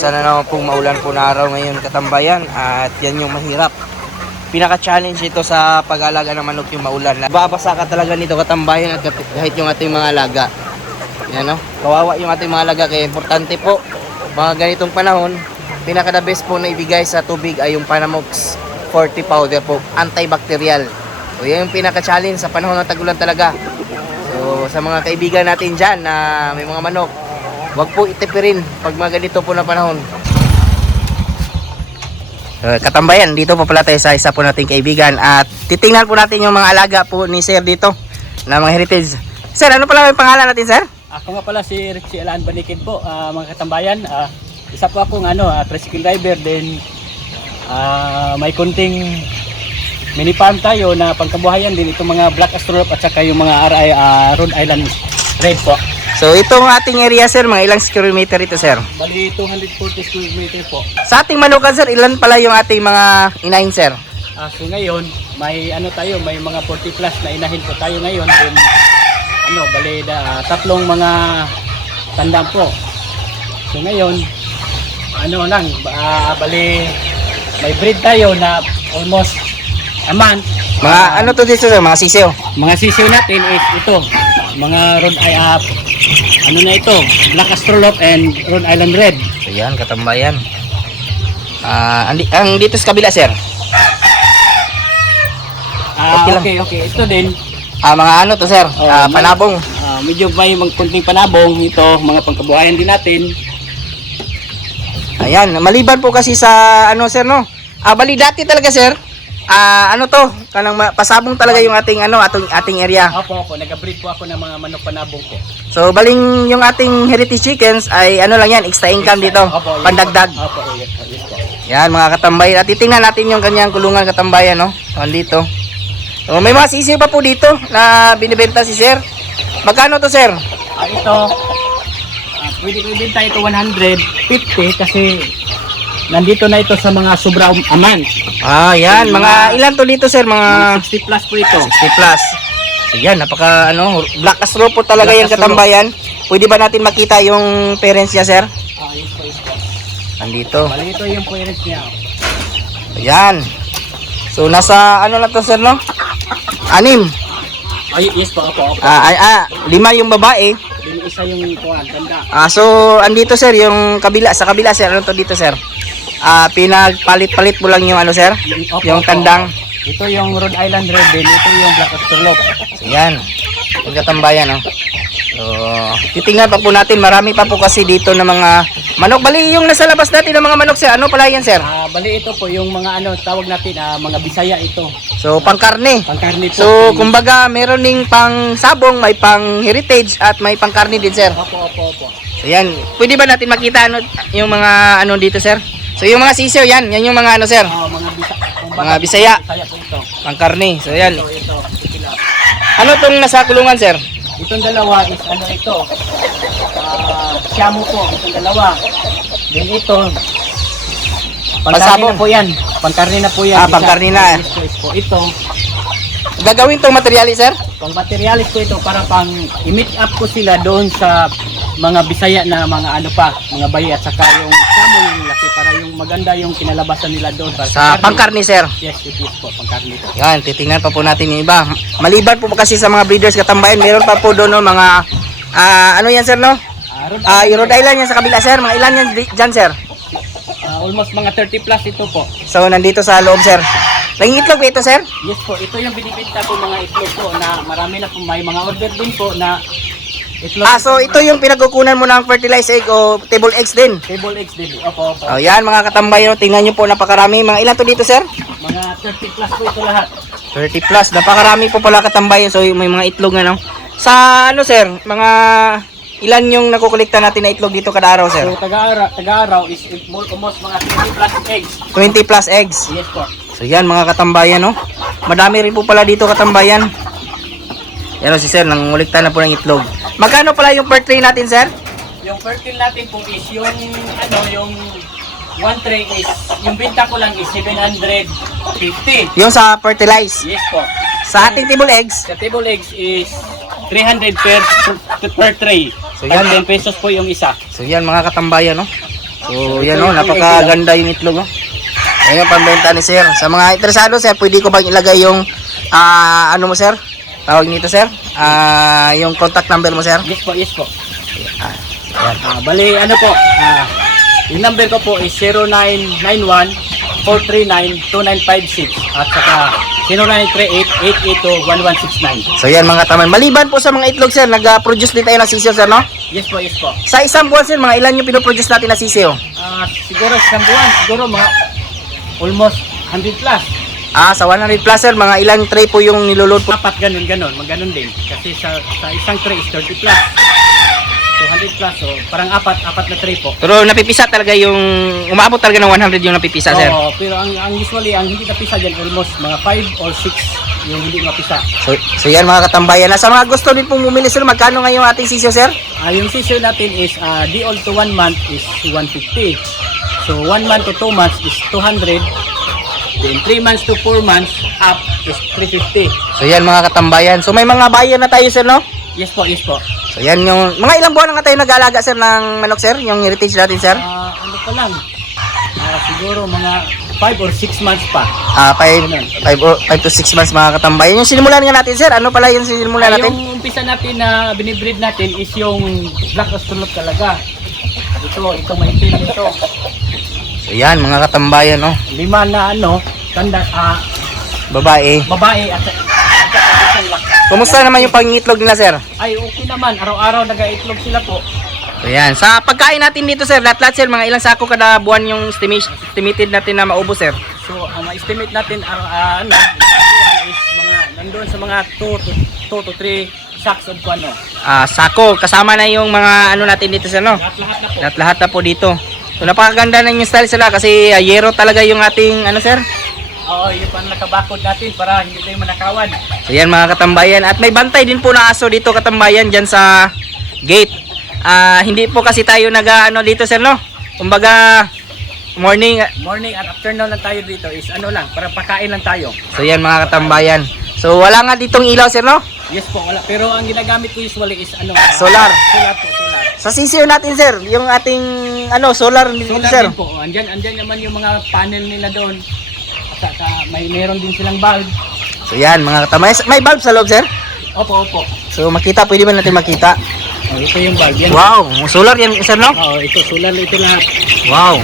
Isa na naman pong maulan po na araw ngayon katambayan at yan yung mahirap. Pinaka-challenge ito sa pag-alaga ng manok yung maulan. Babasa ka talaga nito katambayan at kahit yung ating mga alaga. Yan no? Kawawa yung ating mga alaga kaya importante po mga ganitong panahon, pinaka-the best po na ibigay sa tubig ay yung Panamox 40 powder po, antibacterial. So yan yung pinaka-challenge sa panahon ng tag-ulan talaga. So sa mga kaibigan natin dyan na may mga manok, wag po itipirin pag mga ganito po na panahon. Katambayan, dito po pala tayo sa isa po nating kaibigan at titingnan po natin yung mga alaga po ni Sir dito na mga heritage. Sir, ano pala yung pangalan natin, Sir? Ako nga pala si Richie Alaan Banikid po, mga katambayan. Isa po akong tricycle driver din. May kunting mini farm tayo na pangkabuhayan din itong mga Black Astrolop at saka yung mga Rhode Island Red po. So itong ating area, Sir, mga ilang square meter ito, Sir? Bali 240 square meter po. Sa ating manukan, Sir, ilan pala yung ating mga inahin, Sir? So ngayon, may tayo, may mga 40 plus na inahin po tayo ngayon. Then, bali tatlong mga tandang po. So ngayon, bali may breed tayo na almost a month. Mga ano to dito, Sir? Mga sisiyo? Mga sisiyo natin is ito, mga Rhode Island, ito, Black Astrolop and Rhode Island Red. So yan, katambayan. Ang dito sa kabila, Sir? Okay. Ito din. Mga ano to, Sir? Panabong. Medyo may kunting panabong ito, mga pangkabuhayan din natin. Ayan, maliban po kasi sa Sir, no? Bali dati talaga, Sir. Kanang pasabong talaga yung ating area. Opo, nag-breed po ako ng mga manok panabong po. So baling yung ating heritage chickens ay lang yan, extra income dito, Opo, pandagdag. Opo, yes po. Yan mga katambayan, at titingnan natin yung kanyang kulungan katambayan, no? Dito. So may mga sisiyo pa po dito na binibenta si Sir. Magkano to, Sir? Ito, pwede ko ibenta ito 150 kasi nandito na ito sa mga sobra aman. Yan. Mga ilan to dito, Sir? Mga 60 plus po ito. 60 plus. So yan, napaka Black Astrolop po talaga yan katambayan. Pwede ba natin makita yung parents niya, Sir? Yes po. Nandito. Bali ito yung parents niya. Ayan. So nasa na to, Sir, no? 6. Yes po. 5 yung babae. Isa yung tanda. So andito, Sir, yung kabila, sa kabila, Sir. Ano to dito, Sir? Pinagpalit-palit mo lang yung Sir? Yung tandang. Ito yung Rhode Island Red din, ito yung Black Astrolop. So yan. Yung katambayan, no? So titingnan pa po natin, marami pa po kasi dito na mga manok. Bali yung nasa labas natin ng mga manok, Sir. Ano pala yan, Sir? Bali ito po yung mga tawag natin, mga Bisaya ito. So pangkarne. Pangkarne po. So kumbaga meron ding pang sabong, may pang heritage at may pangkarne din, Sir. Opo. So yan, pwede ba natin makita yung mga dito, Sir? So yung mga sisiyo yan yung mga Sir? Mga Bisaya. Bisaya po ito. Pangkarne. So yan. Ito. Ano tong nasa kulungan, Sir? Itong dalawa is ito. Siamo po, itong dalawa. Then ito, pangkarne na po yan. Pangkarne na po yan. Pangkarne na. Ito. Gagawin tong materialis, Sir? Pang materialis ko ito para pang i-meet up ko sila doon sa mga Bisaya na mga mga bayi at saka yung siamo yung laki para yung maganda yung kinalabasan nila doon. Sa pangkarne, Sir? Yes po, pangkarne po. Yan, titingnan pa po natin yung iba. Maliban po kasi sa mga breeders katambayan, meron pa po doon mga yan, Sir, no? Yung Rhode Island yan sa kabila, Sir. Mga ilan yan dyan, Sir? Almost mga 30 plus ito po. So nandito sa loob, Sir. Nangingitlog ba ito, Sir? Yes po, ito yung binibenta po mga itlog po na marami na po, may mga order din po na itlog. So ito yung pinagkukunan mo ng fertilized egg o table eggs din? Table eggs din, opo. Yan mga katambayan, tingnan nyo po, napakarami. Mga ilan to dito, Sir? Mga 30 plus po ito lahat. 30 plus, napakarami po pala katambayan. So may mga itlog na, no? Sa Sir, mga ilan yung nakukolekta natin na itlog dito kada araw, Sir? So taga-araw is almost mga 20 plus eggs. 20 plus eggs? Yes po. So yan mga katambayan, no? Madami rin po pala dito katambayan. Yan si Sir, nangulikta na po ng itlog. Magkano pala yung per tray natin, Sir? Yung per tray natin po is yung yung one tray is, yung binta ko lang is 750. Yung sa fertilize? Yes po. Sa ating table eggs? Sa table eggs is 300 per tray. So yan, 10 pesos po yung isa. So yan mga katambayan, no? So So yan oh, napakaganda yung itlog oh. Ayan yung pambenta ni sir. Sa mga interesado sir, pwede ko bang ilagay yung ano mo sir? Tawag nito sir? Yung contact number mo sir? Yes po, yes po. Bali, ano po, yung number ko po is 0991-439-2956 at saka 0938-882-1169. So yan mga taman. Maliban po sa mga itlog sir, nag-produce din tayo ng sisiyo sir, no? Yes po, yes po. Sa isang buwan sir, mga ilan yung pinoproduce natin na sisiyo? Siguro isang buwan, siguro mga almost 100 plus. Sa 100 plus sir, mga ilang tray po yung niloload po? Apat ganon, maganon din. Kasi sa isang tray is 30 plus. So 100 plus, so parang apat na tray po. Pero napipisa talaga yung, umaabot talaga ng 100 yung napipisa sir? Oo, pero ang usually, ang hindi napisa dyan, almost mga 5 or 6 yung hindi napisa. So yan mga katambayan. Sa mga gusto din pong bumili sir, magkano ngayon ating sisiyo sir? Yung sisiyo natin is, di all to 1 month is 150. So 1 month to 2 months is 200. Then 3 months to 4 months up is 350. So yan mga katambayan. So may mga bayan na tayo sir, no? Yes po, yes po. So yan yung, mga ilang buwan na nga tayo nag-aalaga sir ng manok sir? Yung heritage natin sir? Ano pa lang? Siguro mga 5 or 6 months pa. 5 to 6 months mga katambayan. Yung sinimulan nga natin sir, ano pala yung sinimulan natin? Yung umpisa natin na binibreed natin is yung Black Australorp talaga. Ito maitim ito. So yan mga katambayan, no? 5 na tanda, Babae. babae at isang laki. Kumusta naman yung pangitlog nila sir? Ay, okay naman. Araw-araw nag-itlog sila po. So yan, sa pagkain natin dito sir, lahat-lahat sir, mga ilang sako kada buwan yung estimated natin na maubos sir? So, ang ma-estimate natin is mga nandoon sa mga 2 to 3 sacks of Sako, kasama na yung mga ano natin dito sir, no? Lahat-lahat na po. Lahat-lahat na po dito. So napakaganda na yung style sila kasi yero talaga yung ating ano sir? Oo, yung pang nakabakod natin para hindi tayo manakawan. So yan mga katambayan, at may bantay din po na aso dito katambayan dyan sa gate. Hindi po kasi tayo nag-ano dito sir, no? Kumbaga morning Morning at afternoon lang tayo dito is lang, para pakain lang tayo. So yan mga katambayan. So wala nga ditong ilaw sir, no? Yes po, wala. Pero ang ginagamit ko usually is Solar. Solar po, solar. Sa sisiyo natin sir, yung ating solar dito Solar sir. din po. Andyan naman yung mga panel nila doon. At saka meron din silang bulb. So yan mga katambayan, may bulb sa loob sir? Opo. So makita, pwede ba natin makita? Ito yung bulb. Yan. Wow, solar yan sir, no? Oo, ito solar ito lahat. Wow.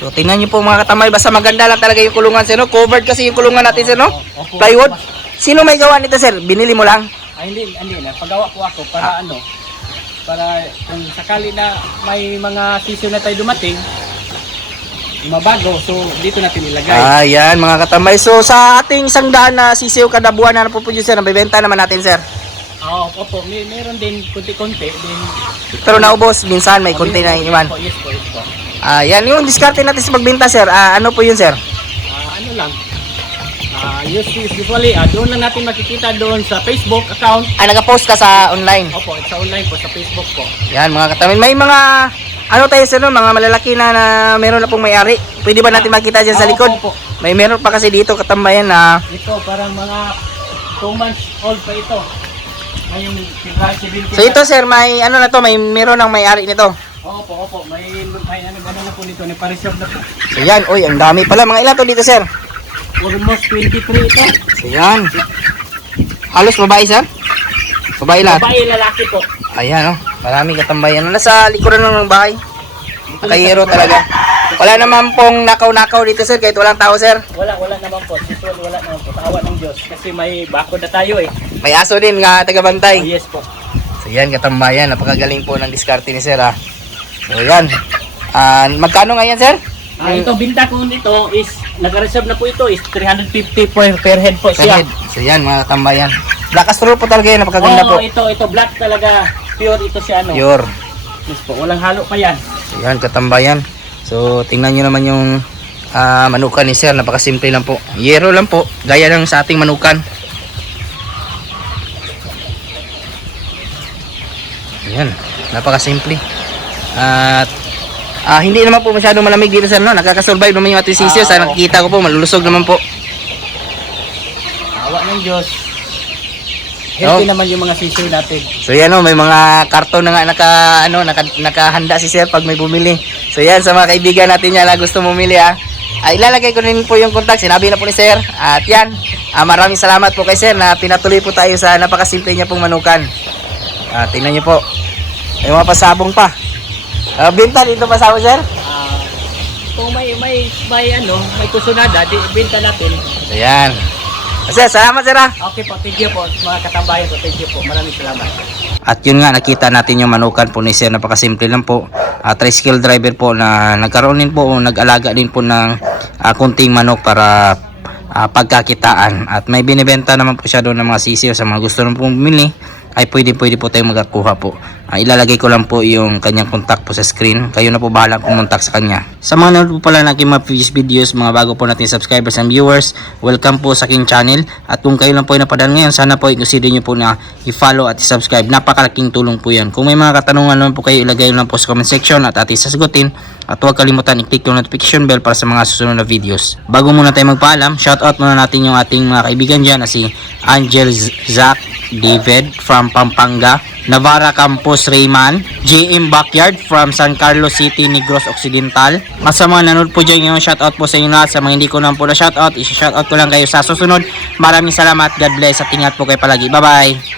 So tingnan niyo po mga katamay, basta maganda lang talaga yung kulungan sir, no? Covered kasi yung kulungan natin sir, no? Opo. Plywood. Sino may gawa nito sir? Binili mo lang? Ay, hindi na. Pagawa po ako para para kung sakali na may mga sisyo na tayo dumating, mabago, so dito natin ilagay. Yan mga katamay. So sa ating 100 na sisiyo kada buwan na napuproduce sir, nabibenta naman natin sir. Opo, meron din konti-konti din. Pero naubos, minsan may konti na iwan. Yes po. Yan yung diskarte natin sa pagbenta sir. Ano po yun sir? Usually, doon lang natin makikita doon sa Facebook account. Nag-post ka sa online? Opo, sa online po, sa Facebook po. Yan mga katamay. May mga tayo sir, no? Mga malalaki na meron na pong may-ari. Pwede ba natin makita dyan sa likod? Opo. May meron pa kasi dito katambayan na Ito, parang mga 2 months old pa ito. Ngayong So ito sir, may na to, may meron ng may-ari nito. Opo. May na po nito, may pa-reserve na po. So yan, ang dami pala. Mga ilan to dito sir? Almost 23 ito. So yan. Halos babae sir? Babae lahat? Babae, lalaki po. Ayan marami katambayan. Nasa likuran ng bahay. Nakahiro talaga. Wala naman pong nakaw-nakaw dito sir, kahit walang tao sir. Wala naman po. Usual, wala naman po. Tawa ng Diyos. Kasi may bakod na tayo eh. May aso din nga tagabantay. Yes po. So yan katambayan, napakagaling po ng diskarte ni sir ha. So yan. Magkano nga yan sir? Ito, binta ko nito is, nag-reserve na po ito is 350 per head po siya. So yan mga katambayan. Black Australorp po talaga yan, napakaganda po. Ito black talaga. Pure ito siya Pure. Yes po, walang halo pa yan. So yan katambayan. So tingnan nyo naman yung manukan ni sir, napakasimple lang po. Yero lang po, gaya ng sa ating manukan. Yan, napakasimple. At hindi naman po masyadong malamig dito sir, no? Nakakasurvive naman yung ating sisyo. Sa nakikita ko po, malulusog naman po. Awa ng Diyos. Healthy naman yung mga sisyo natin. So yan may mga karton na nga nakahanda si sir pag may bumili. So yan, sa mga kaibigan natin yan na gusto bumili ilalagay ko rin po yung contact, sinabi na po ni Sir. At yan, maraming salamat po kay Sir na pinatuloy po tayo sa napakasimple niya pong manukan. Tingnan niyo po, may mga pasabong pa. Binta dito pasabong, Sir? Kung may kusunada, di benta natin. Ayan. Sir, salamat Sir Okay po, thank you po mga katambayan po, thank you po, maraming salamat. At yun nga, nakita natin yung manukan po ni Sir, napakasimple lang po. Tricycle driver po na nagkaroon din po, nag-alaga din po ng kunting manok para pagkakitaan. At may binibenta naman po siya doon ng mga sisiyo sa mga gusto nang bumili, ay pwede po tayong magkakuha po. Ilalagay ko lang po yung kanyang contact po sa screen. Kayo na po bahala kumontak sa kanya. Sa mga nanonood po pala ng aking mga previous videos, mga bago po natin subscribers and viewers, welcome po sa aking channel. At kung kayo lang po ay napadaan ngayon, sana po i-consider nyo po na i-follow at i-subscribe. Napakalaking tulong po yan. Kung may mga katanungan naman po kayo, ilagay lang po sa comment section at ating sasagutin. At huwag kalimutan i-click yung notification bell para sa mga susunod na videos. Bago muna tayo magpaalam, shoutout muna natin yung ating mga kaibigan dyan na si Angel Zach David from Pampanga, Navarra Campus Rayman, JM Backyard from San Carlos City, Negros Occidental. At sa mga nanood po dyan yung shoutout po sa inyo lahat. Sa mga hindi ko naman po na shoutout, i-shoutout ko lang kayo sa susunod. Maraming salamat, God bless at ingat po kayo palagi. Bye bye!